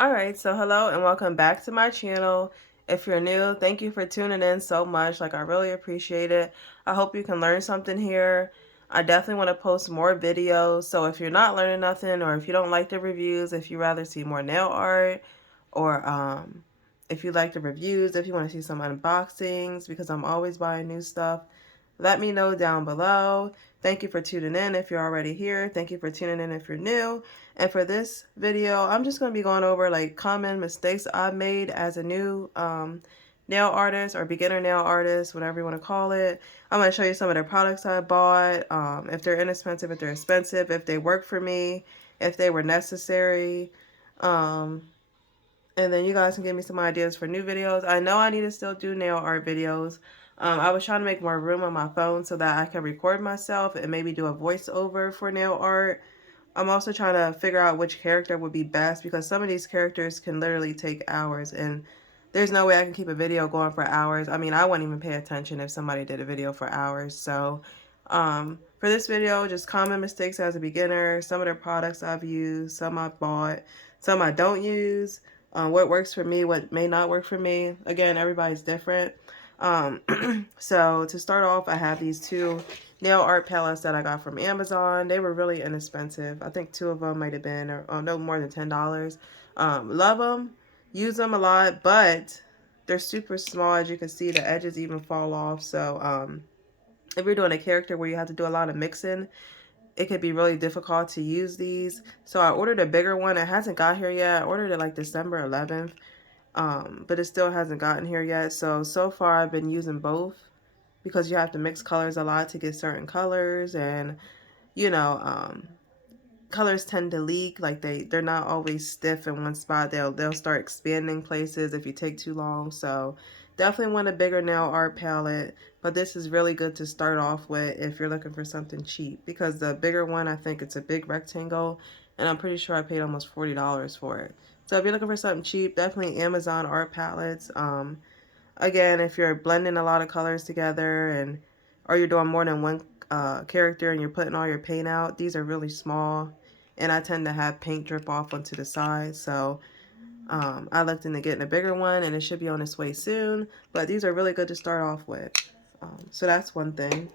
Alright, so hello and welcome back to my channel. If you're new, thank you for tuning in so much. I really appreciate it. I hope you can learn something here. I definitely want to post more videos. So if you're not learning nothing, or if you don't like the reviews, if you rather see more nail art, or if you like the reviews, if you want to see some unboxings, because I'm always buying new stuff, let me know down below. Thank you for tuning in if you're already here. Thank you for tuning in if you're new. And for this video, I'm just going to be going over like common mistakes I've made as a new nail artist or beginner nail artist, whatever you want to call it. I'm going to show you some of the products I bought, if they're inexpensive, if they're expensive, if they work for me, if they were necessary. Um, and then you guys can give me some ideas for new videos. I know I need to still do nail art videos. I was trying to make more room on my phone so that I can record myself and maybe do a voiceover for nail art. I'm also trying to figure out which character would be best because some of these characters can literally take hours, and there's no way I can keep a video going for hours. I mean, I wouldn't even pay attention if somebody did a video for hours. So for this video, just common mistakes as a beginner, some of the products I've used, some I've bought, some I don't use, what works for me, what may not work for me. Again, everybody's different. Um, so to start off, I have these two nail art palettes that I got from Amazon. They were really inexpensive. I think two of them might have been, or no more than $10. Love them, use them a lot, but they're super small. As you can see, the edges even fall off. So if you're doing a character where you have to do a lot of mixing, it could be really difficult to use these. So I ordered a bigger one. It hasn't got here yet. I ordered it like December 11th, but it still hasn't gotten here yet. So far I've been using both because you have to mix colors a lot to get certain colors, and you know, colors tend to leak. Like they're not always stiff in one spot. They'll start expanding places if you take too long. So definitely want a bigger nail art palette, but this is really good to start off with if you're looking for something cheap, because the bigger one, I think it's a big rectangle, and I'm pretty sure I paid almost $40 for it. So if you're looking for something cheap, definitely Amazon art palettes. Again, if you're blending a lot of colors together, and or you're doing more than one character and you're putting all your paint out, these are really small, and I tend to have paint drip off onto the side. So I looked into getting a bigger one, and it should be on its way soon, but these are really good to start off with. So that's one thing.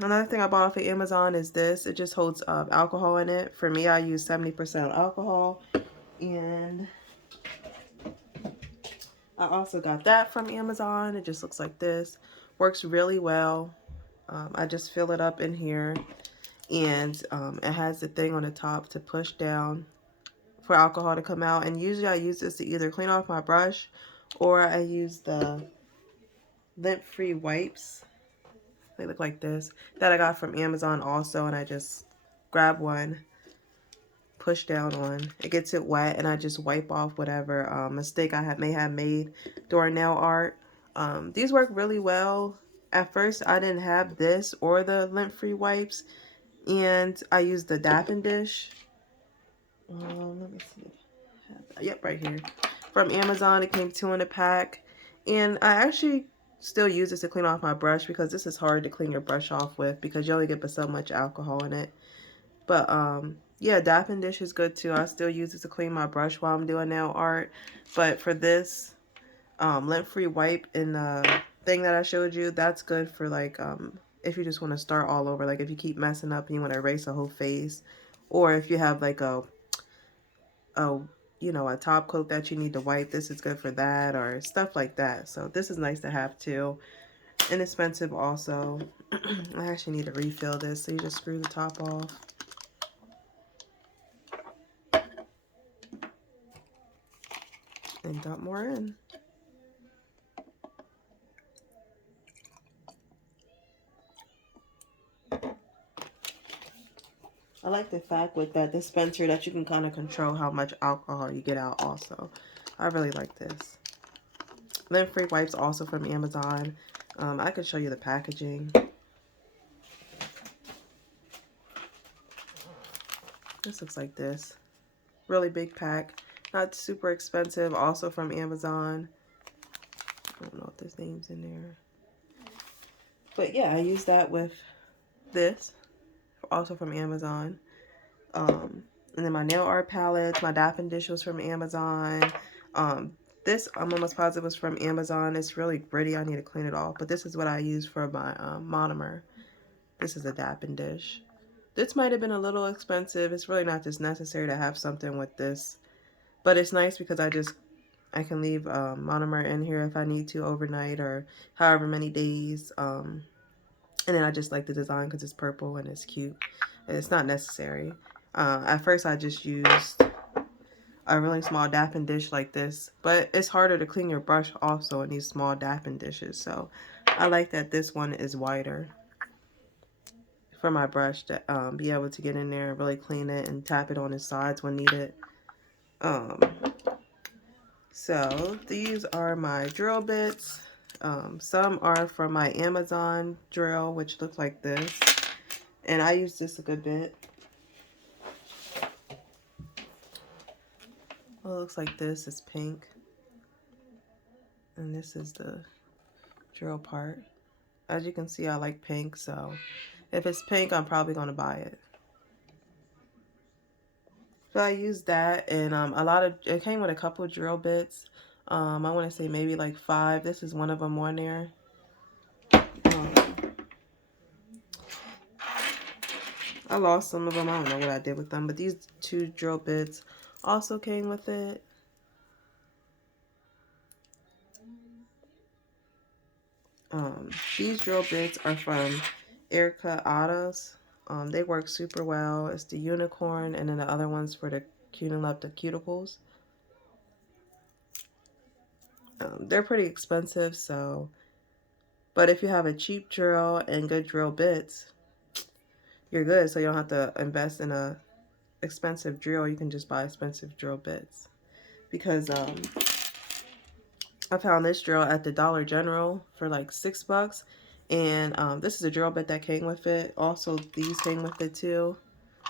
Another thing I bought off of Amazon is this. It just holds alcohol in it. For me, I use 70% alcohol, and I also got that from Amazon. It just looks like this. Works really well. I just fill it up in here, and it has the thing on the top to push down for alcohol to come out. And usually I use this to either clean off my brush, or I use the lint-free wipes. They look like this, that I got from Amazon also, and I just grab one, push down on. It gets it wet, and I just wipe off whatever mistake I may have made during nail art. These work really well. At first, I didn't have this or the lint-free wipes, and I used the Dappin dish. Let me see. Yep, right here. From Amazon, it came two in a pack, and I actually still use this to clean off my brush because this is hard to clean your brush off with because you only get but so much alcohol in it. But yeah, Dappin dish is good too. I still use it to clean my brush while I'm doing nail art. But for this lint-free wipe in the thing that I showed you, that's good for like if you just want to start all over, like if you keep messing up and you want to erase a whole face, or if you have like a a top coat that you need to wipe, this is good for that, or stuff like that. So this is nice to have too. Inexpensive also. I actually need to refill this, so you just screw the top off and dump more in. I like the fact with that dispenser that you can kind of control how much alcohol you get out also. I really like this. Lint-free wipes also from Amazon. I can show you the packaging. This looks like this. Really big pack. Not super expensive. Also from Amazon. I don't know if there's names in there. But yeah, I use that with this. Also from Amazon. And then my nail art palettes, my Dappin dish was from Amazon. Um, this I'm almost positive was from Amazon. It's really gritty. I need to clean it off. But this is what I use for my monomer. This is a Dappin dish. This might have been a little expensive. It's really not just necessary to have something with this. But it's nice because I can leave monomer in here if I need to overnight or however many days. And then I just like the design because it's purple and it's cute. It's not necessary. At first I just used a really small Dappin dish like this, but it's harder to clean your brush also in these small Dappin dishes. So I like that this one is wider for my brush to be able to get in there and really clean it and tap it on the sides when needed. Um, so these are my drill bits. Some are from my Amazon drill, which looks like this. And I use this a good bit. Well, it looks like this. It's pink. And this is the drill part. As you can see, I like pink, so if it's pink, I'm probably going to buy it. So I used that, and it came with a couple drill bits. I want to say maybe like 5. This is one of them on there. Um, I lost some of them. I don't know what I did with them, but these 2 drill bits also came with it. These drill bits are from Erica Autos. They work super well. It's the unicorn, and then the other ones for the cuting up the cuticles. They're pretty expensive, so, but if you have a cheap drill and good drill bits, you're good. So you don't have to invest in a expensive drill. You can just buy expensive drill bits. Because I found this drill at the Dollar General for like $6, and this is a drill bit that came with it. Also, these came with it too.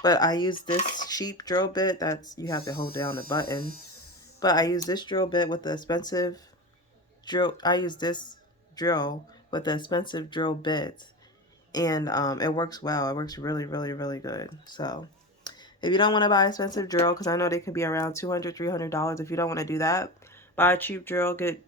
But I use this cheap drill bit that's you have to hold down the button. But I use this drill bit with the expensive drill. I use this drill with the expensive drill bits, and it works well. It works really, really, really good. So if you don't want to buy an expensive drill, because I know they could be around $200, $300. If you don't want to do that, buy a cheap drill. Get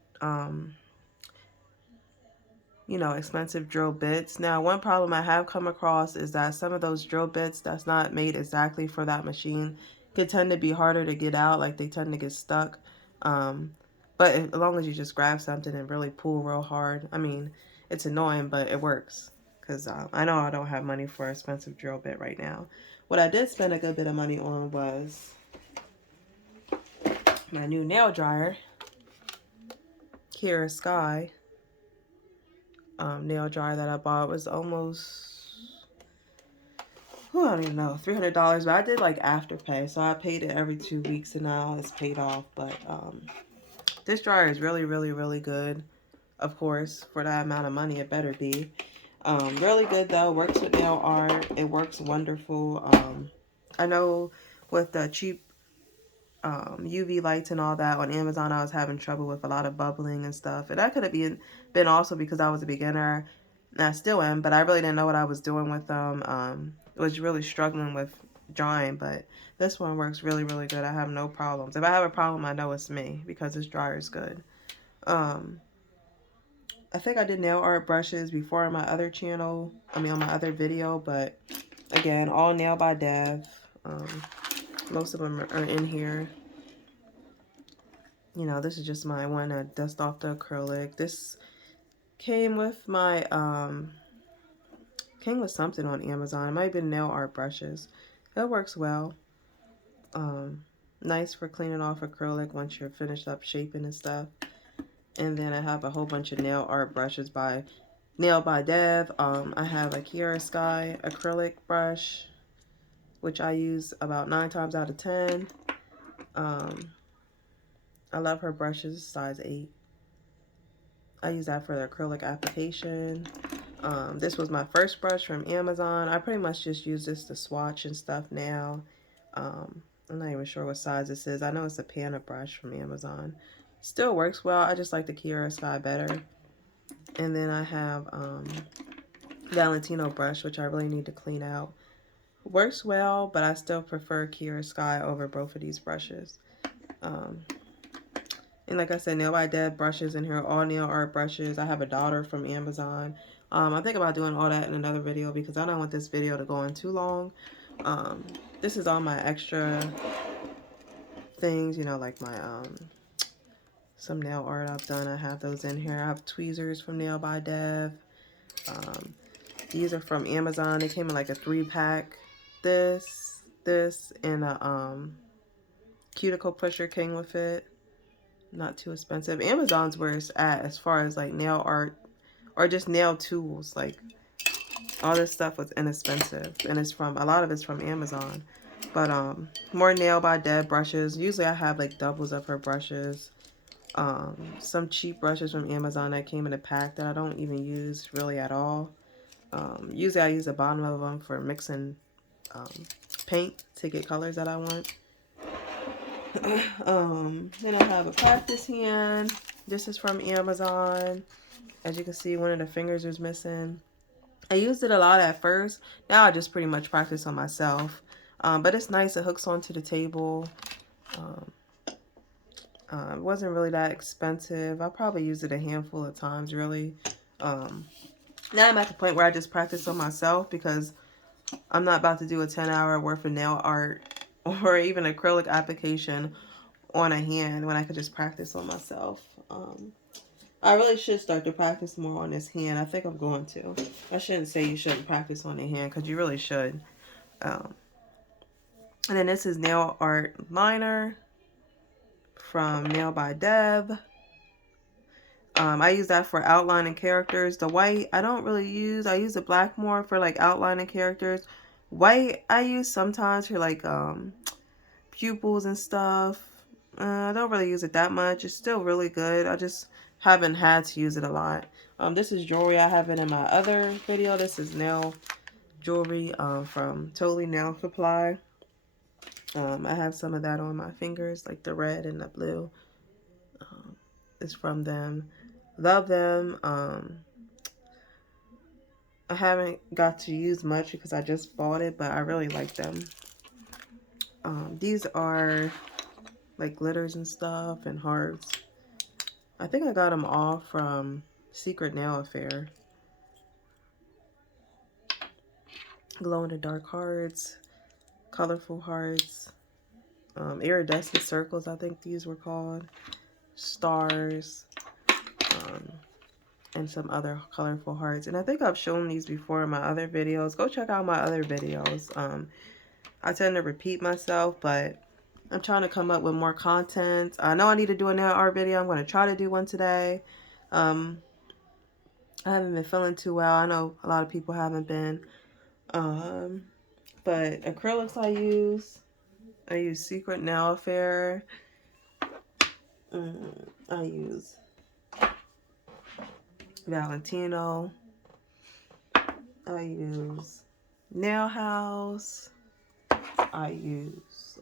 you know, expensive drill bits. Now, one problem I have come across is that some of those drill bits that's not made exactly for that machine could tend to be harder to get out, like they tend to get stuck. But as long as you just grab something and really pull real hard, I mean, it's annoying, but it works. Because I know I don't have money for an expensive drill bit right now. What I did spend a good bit of money on was my new nail dryer, Kira Sky. Nail dryer that I bought was almost, I don't even know, $300. But I did like Afterpay, so I paid it every 2 weeks, and now it's paid off. But this dryer is really, really, really good. Of course, for that amount of money, it better be. Really good though. Works with nail art. It works wonderful. I know with the cheap UV lights and all that on Amazon, I was having trouble with a lot of bubbling and stuff. And that could have been also because I was a beginner, and I still am, but I really didn't know what I was doing with them. Was really struggling with drying, but this one works really, really good. I have no problems. If I have a problem, I know it's me because this dryer is good. I think I did nail art brushes before on my other channel, on my other video, but again, all nail by Dev. Most of them are in here. You know, this is just my one to dust off the acrylic. This came with my, came with something on Amazon. It might have been nail art brushes. That works well. Nice for cleaning off acrylic once you're finished up shaping and stuff. And then I have a whole bunch of nail art brushes by Nail by Dev. I have a Kiara Sky acrylic brush, which I use about 9 times out of 10. I love her brushes, size 8. I use that for the acrylic application. This was my first brush from Amazon. I pretty much just use this to swatch and stuff now. I'm not even sure what size this is. I know it's a Pana brush from Amazon. Still works well. I just like the Kiara Sky better. And then I have Valentino brush, which I really need to clean out. Works well, but I still prefer Kier Sky over both of these brushes. Um, and like I said, Nail by Deb brushes in here, all nail art brushes. I have a daughter from Amazon. I think about doing all that in another video because I don't want this video to go on too long. This is all my extra things, you know, like my some nail art I've done. I have those in here. I have tweezers from Nail by Dev. These are from Amazon. They came in like a 3-pack. This, and a cuticle pusher came with it. Not too expensive. Amazon's where it's at as far as like nail art or just nail tools. Like all this stuff was inexpensive, and it's from a lot of it's from Amazon. But more Nail by Deb brushes. Usually I have like doubles of her brushes. Some cheap brushes from Amazon that came in a pack that I don't even use really at all. Usually I use the bottom of them for mixing paint to get colors that I want. Then I have a practice hand. This is from Amazon. As you can see, one of the fingers is missing. I used it a lot at first. Now I just pretty much practice on myself. But it's nice. It hooks onto the table. It wasn't really that expensive. I probably used it a handful of times, really. Now I'm at the point where I just practice on myself because I'm not about to do a 10-hour worth of nail art or even acrylic application on a hand when I could just practice on myself. I really should start to practice more on this hand. I think I'm going to. I shouldn't say you shouldn't practice on the hand because you really should. And then this is nail art liner from Nail by Deb. I use that for outlining characters. The white I don't really use. I use the black more for like outlining characters. White I use sometimes for like pupils and stuff. I don't really use it that much. It's still really good. I just haven't had to use it a lot. This is jewelry. I have it in my other video. This is nail jewelry from Totally Nail Supply. I have some of that on my fingers, like the red and the blue. It's from them. Love them. I haven't got to use much because I just bought it, but I really like them. These are like glitters and stuff and hearts. I think I got them all from Secret Nail Affair. Glow in the dark hearts, colorful hearts, iridescent circles, I think these were called, stars, and some other colorful hearts. And I think I've shown these before in my other videos. Go check out my other videos. I tend to repeat myself, but I'm trying to come up with more content. I know I need to do a nail art video. I'm going to try to do one today. I haven't been feeling too well. I know a lot of people haven't been. But acrylics I use Secret Nail Affair. I use Valentino. I use Nail House. I use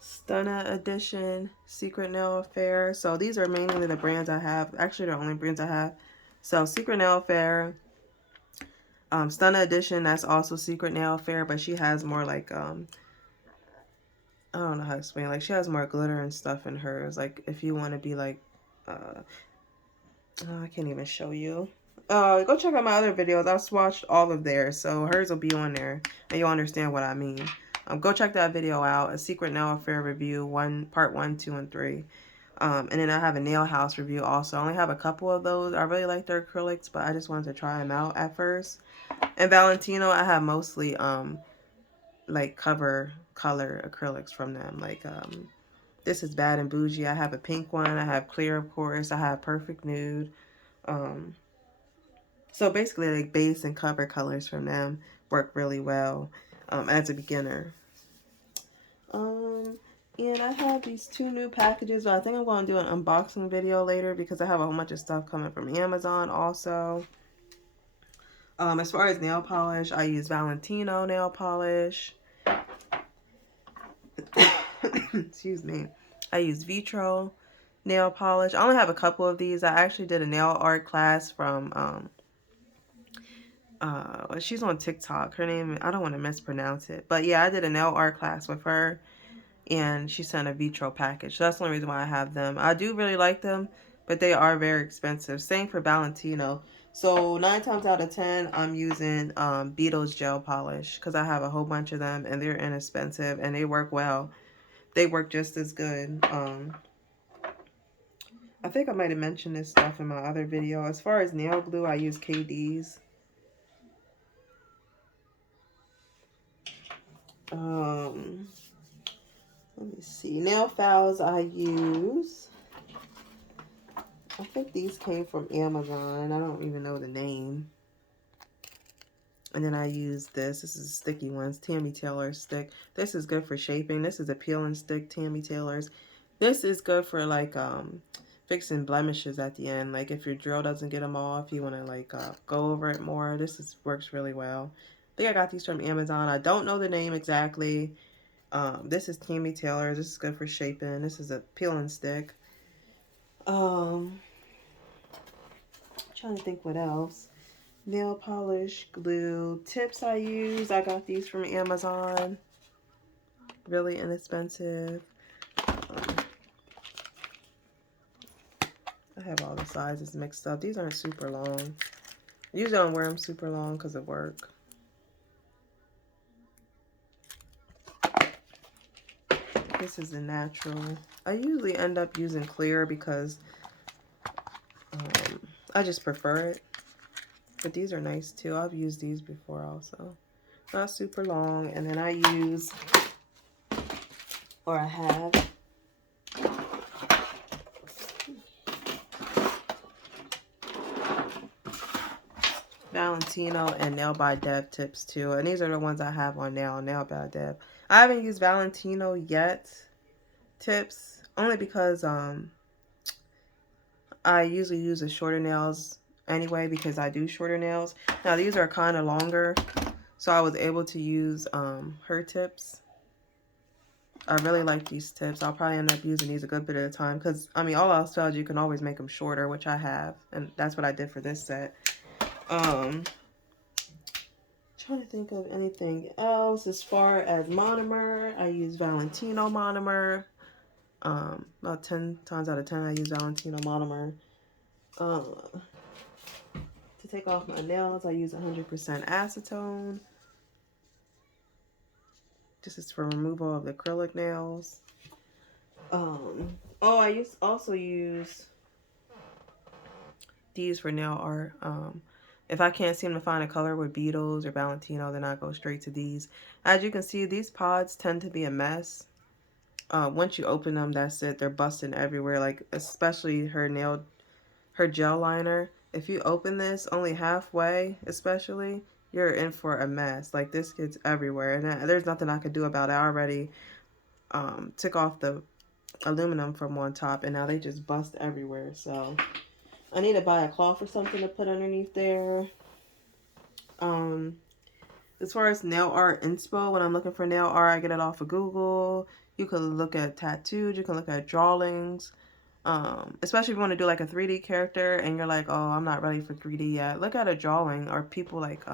Stunna Edition, Secret Nail Affair. So these are mainly the brands I have. Actually, the only brands I have. So Secret Nail Affair. Stunna Edition, that's also Secret Nail Affair, but she has more like, I don't know how to explain. Like, she has more glitter and stuff in hers. Like, if you want to be like, I can't even show you. Go check out my other videos. I've swatched all of theirs, so hers will be on there, and you'll understand what I mean. Go check that video out, a Secret Nail Affair review, part 1, 2, and 3. And then I have a Nail House review also. I only have a couple of those. I really like their acrylics, but I just wanted to try them out at first. And Valentino, I have mostly like cover color acrylics from them. Like this is Bad and Bougie. I have a pink one. I have clear, of course. I have Perfect Nude. So basically, like base and cover colors from them work really well as a beginner. And I have these 2 new packages, but I think I'm going to do an unboxing video later because I have a whole bunch of stuff coming from Amazon also. As far as nail polish, I use Valentino nail polish. Excuse me. I use Vitro nail polish. I only have a couple of these. I actually did a nail art class from she's on TikTok. Her name, I don't want to mispronounce it, but yeah, I did a nail art class with her, and she sent a vitro package. So that's the only reason why I have them. I do really like them, but they are very expensive. Same for Valentino. So 9 times out of 10, I'm using Beetle's gel polish because I have a whole bunch of them, and they're inexpensive and they work well. They work just as good. I think I might have mentioned this stuff in my other video. As far as nail glue, I use KD's. Um, Let me see. Nail files I use. I think these came from Amazon. I don't even know the name. And then I use this. This is a sticky ones. Tammy Taylor stick. This is good for shaping. This is a peel and stick Tammy Taylor's. This is good for like fixing blemishes at the end. Like if your drill doesn't get them off, you want to like go over it more. This is works really well. I think I got these from Amazon. I don't know the name exactly. This is Tammy Taylor. This is good for shaping. This is a peel and stick. I'm trying to think what else. Nail polish, glue, tips I use. I got these from Amazon. Really inexpensive. I have all the sizes mixed up. These aren't super long. I usually don't wear them super long because of work. This is a natural. I usually end up using clear because I just prefer it. But these are nice too. I've used these before also. Not super long. And then I use, or I have, Valentino and Nail by Dev tips too. And these are the ones I have on Nail by Dev. I haven't used Valentino yet tips. Only because I usually use the shorter nails anyway because I do shorter nails. Now these are kind of longer. So I was able to use her tips. I really like these tips. I'll probably end up using these a good bit at a time because, I mean, all else fails, you can always make them shorter, which I have. And that's what I did for this set. Trying to think of anything else. As far as monomer, I use Valentino monomer. About 10 times out of 10, I use Valentino monomer. To take off my nails, I use 100% acetone. This is for removal of the acrylic nails. I also use these for nail art. If I can't seem to find a color with Beetles or Valentino, then I go straight to these. As you can see, these pods tend to be a mess. Once you open them, that's it. They're busting everywhere. Like especially her gel liner. If you open this only halfway, especially, you're in for a mess. Like this gets everywhere, and there's nothing I could do about it. I already took off the aluminum from on top, and now they just bust everywhere. So I need to buy a cloth or something to put underneath there. As far as nail art inspo, when I'm looking for nail art, I get it off of Google. You can look at tattoos, you can look at drawings. Especially if you want to do like a 3D character and you're like, oh, I'm not ready for 3D yet. Look at a drawing, or people like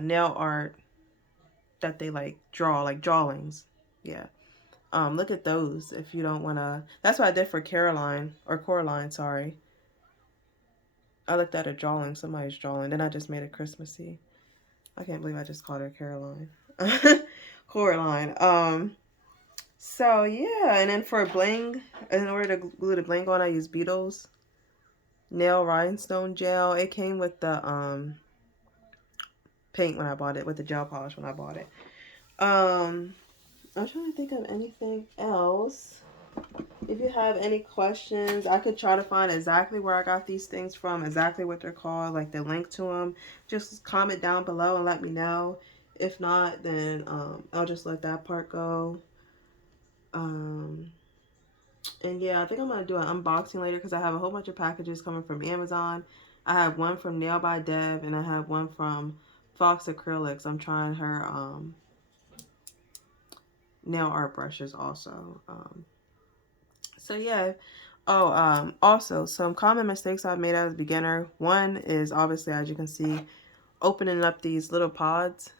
nail art that they like draw, like drawings. Yeah. Look at those if you don't want to. That's what I did for Coraline, sorry. I looked at a drawing, somebody's drawing, then I just made it Christmassy. I can't believe I just called her Caroline. Coraline. So yeah, and then for bling, in order to glue the bling on, I use Beetles nail rhinestone gel. It came with the paint when I bought it, with the gel polish when I bought it. I'm trying to think of anything else. If you have any questions, I could try to find exactly where I got these things from, exactly what they're called, like the link to them. Just comment down below and let me know. If not, then I'll just let that part go. And yeah, I think I'm going to do an unboxing later because I have a whole bunch of packages coming from Amazon. I have one from Nail by Dev, and I have one from Fox Acrylics. I'm trying her nail art brushes also. So yeah, Oh, also some common mistakes I've made as a beginner. One is obviously, as you can see, opening up these little pods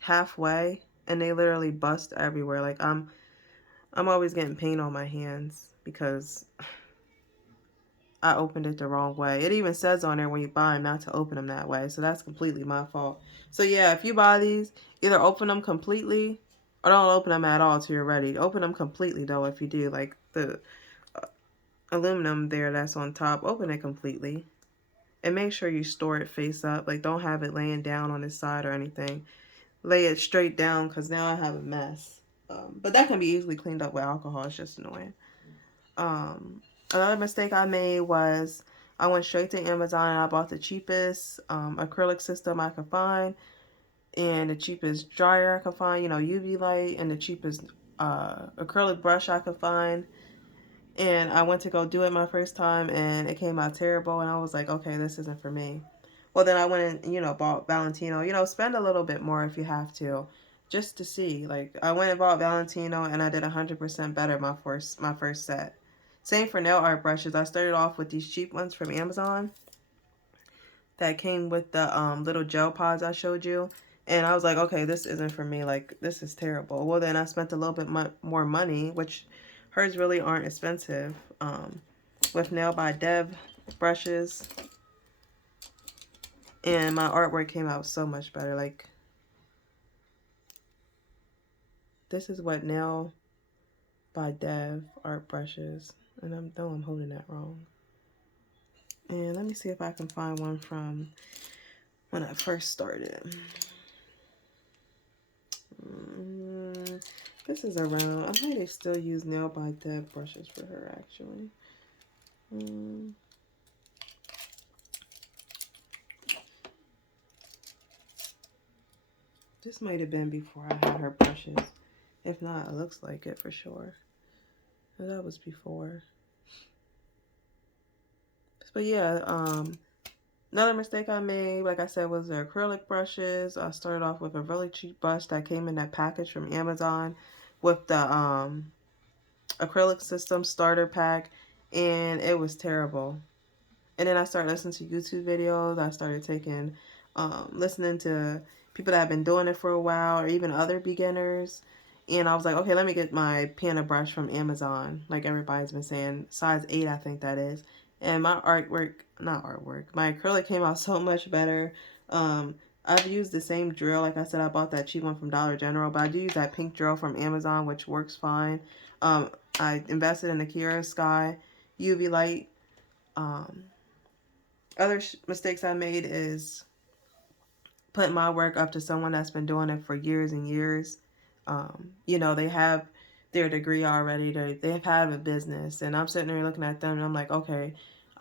halfway, and they literally bust everywhere. Like I'm always getting paint on my hands because I opened it the wrong way. It even says on there when you buy them not to open them that way. So that's completely my fault. So yeah, if you buy these, either open them completely or don't open them at all till you're ready. Open them completely though if you do. Like the aluminum there that's on top, open it completely. And make sure you store it face up. Like don't have it laying down on its side or anything. Lay it straight down because now I have a mess. But that can be easily cleaned up with alcohol. It's just annoying. Um, Another mistake I made was I went straight to Amazon and I bought the cheapest acrylic system I could find and the cheapest dryer I could find, you know, UV light, and the cheapest acrylic brush I could find. And I went to go do it my first time and it came out terrible. And I was like, okay, this isn't for me. Well, then I went and, you know, bought Valentino. You know, spend a little bit more if you have to, just to see. Like, I went and bought Valentino and I did 100% better my first set. Same for nail art brushes. I started off with these cheap ones from Amazon that came with the little gel pods I showed you. And I was like, okay, this isn't for me. Like, this is terrible. Well, then I spent a little bit more money, which hers really aren't expensive, with Nail by Deb brushes. And my artwork came out so much better. Like, this is what Nail by Dev art brushes. And I'm holding that wrong. And let me see if I can find one from when I first started. This is around. I might still use Nail by Deb brushes for her, actually. This might have been before I had her brushes. If not, it looks like it for sure. That was before. But yeah, another mistake I made, like I said, was the acrylic brushes. I started off with a really cheap brush that came in that package from Amazon with the acrylic system starter pack, and it was terrible. And then I started listening to YouTube videos. I started listening to people that have been doing it for a while, or even other beginners. And I was like, okay, let me get my piano brush from Amazon, like everybody's been saying, size 8, I think that is. And my my acrylic came out so much better. I've used the same drill. Like I said, I bought that cheap one from Dollar General, but I do use that pink drill from Amazon, which works fine. I invested in the Kiara Sky UV light. Um, Other mistakes I made is putting my work up to someone that's been doing it for years and years. You know, they have their degree already. They have a business, and I'm sitting there looking at them, and I'm like, okay,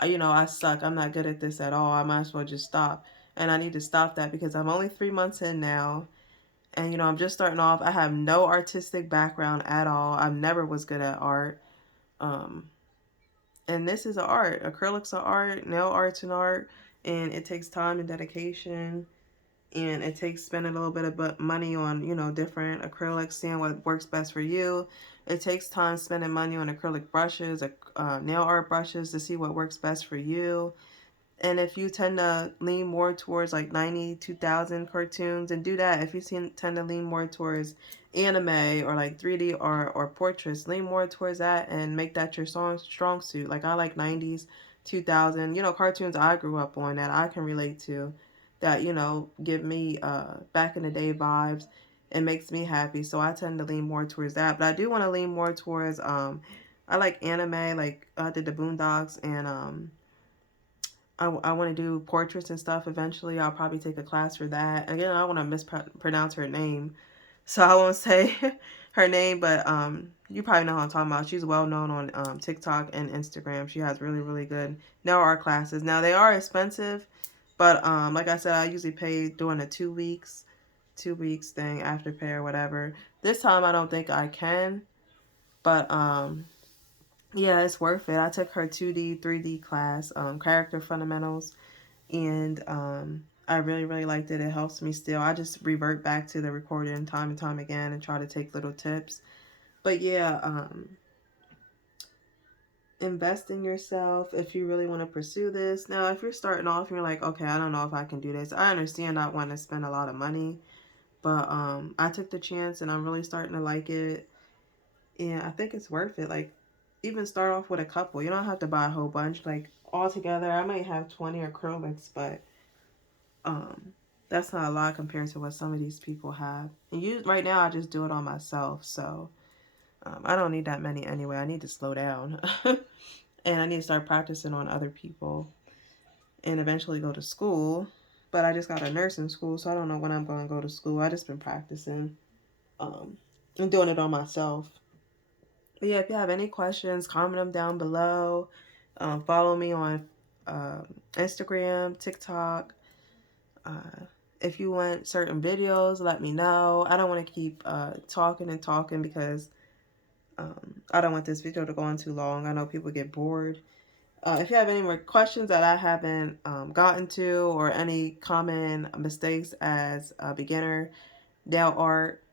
you know, I suck. I'm not good at this at all. I might as well just stop. And I need to stop that because I'm only 3 months in now, and you know, I'm just starting off. I have no artistic background at all. I never was good at art. Um, and this is art. Acrylics are art. Nail art's an art, and it takes time and dedication, and it takes spending a little bit of money on, you know, different acrylics, seeing what works best for you. It takes time spending money on acrylic brushes, nail art brushes, to see what works best for you. And if you tend to lean more towards like 90s, 2000s cartoons, and do that. If you tend to lean more towards anime or like 3D or portraits, lean more towards that and make that your strong suit. Like I like 90s, 2000, you know, cartoons I grew up on that I can relate to, that, you know, give me back in the day vibes and makes me happy. So I tend to lean more towards that. But I do want to lean more towards I like anime, like I did the Boondocks, and I want to do portraits and stuff eventually. I'll probably take a class for that. Again, I don't want to mispronounce her name, so I won't say her name, but you probably know who I'm talking about. She's well known on TikTok and Instagram. She has really, really good nail art classes. Now, they are expensive, but like I said, I usually pay doing a 2 weeks thing, after pay or whatever. This time, I don't think I can, but yeah, it's worth it. I took her 2D, 3D class, character fundamentals, and I really, really liked it. It helps me still. I just revert back to the recording time and time again and try to take little tips. But yeah, invest in yourself if you really want to pursue this. Now, if you're starting off and you're like, okay, I don't know if I can do this. I understand not wanting to spend a lot of money, but I took the chance and I'm really starting to like it. And I think it's worth it. Like, even start off with a couple. You don't have to buy a whole bunch. Like, all together, I might have 20 acrylics, but um, that's not a lot compared to what some of these people have. And right now, I just do it on myself. So I don't need that many anyway. I need to slow down. And I need to start practicing on other people and eventually go to school. But I just got a nursing school, so I don't know when I'm going to go to school. I just been practicing um, and doing it on myself. But yeah, if you have any questions, comment them down below. Follow me on Instagram, TikTok. Uh, if you want certain videos, let me know. I don't want to keep talking and talking because I don't want this video to go on too long. I know people get bored. If you have any more questions that I haven't gotten to, or any common mistakes as a beginner, nail art,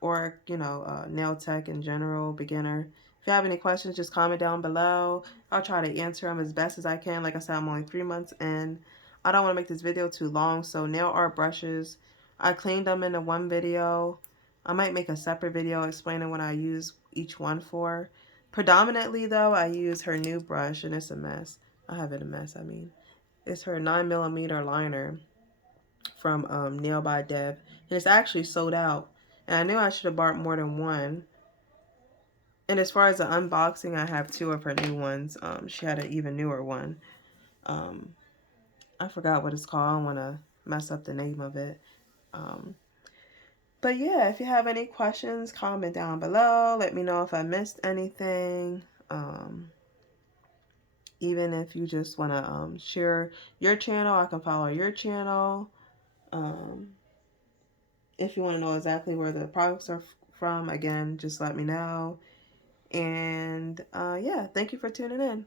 or nail tech in general, beginner. If you have any questions, just comment down below. I'll try to answer them as best as I can. Like I said, I'm only 3 months in. I don't want to make this video too long. So nail art brushes, I cleaned them into one video. I might make a separate video explaining what I use each one for. Predominantly though, I use her new brush, and it's a mess. I have it a mess, I mean. It's her 9mm liner from Nail by Deb. And it's actually sold out. And I knew I should have bought more than one. And as far as the unboxing, I have two of her new ones. She had an even newer one. Um, I forgot what it's called. I don't want to mess up the name of it. Um, but yeah, if you have any questions, comment down below. Let me know if I missed anything. Even if you just want to share your channel, I can follow your channel. Um, if you want to know exactly where the products are from, again, just let me know. And yeah, thank you for tuning in.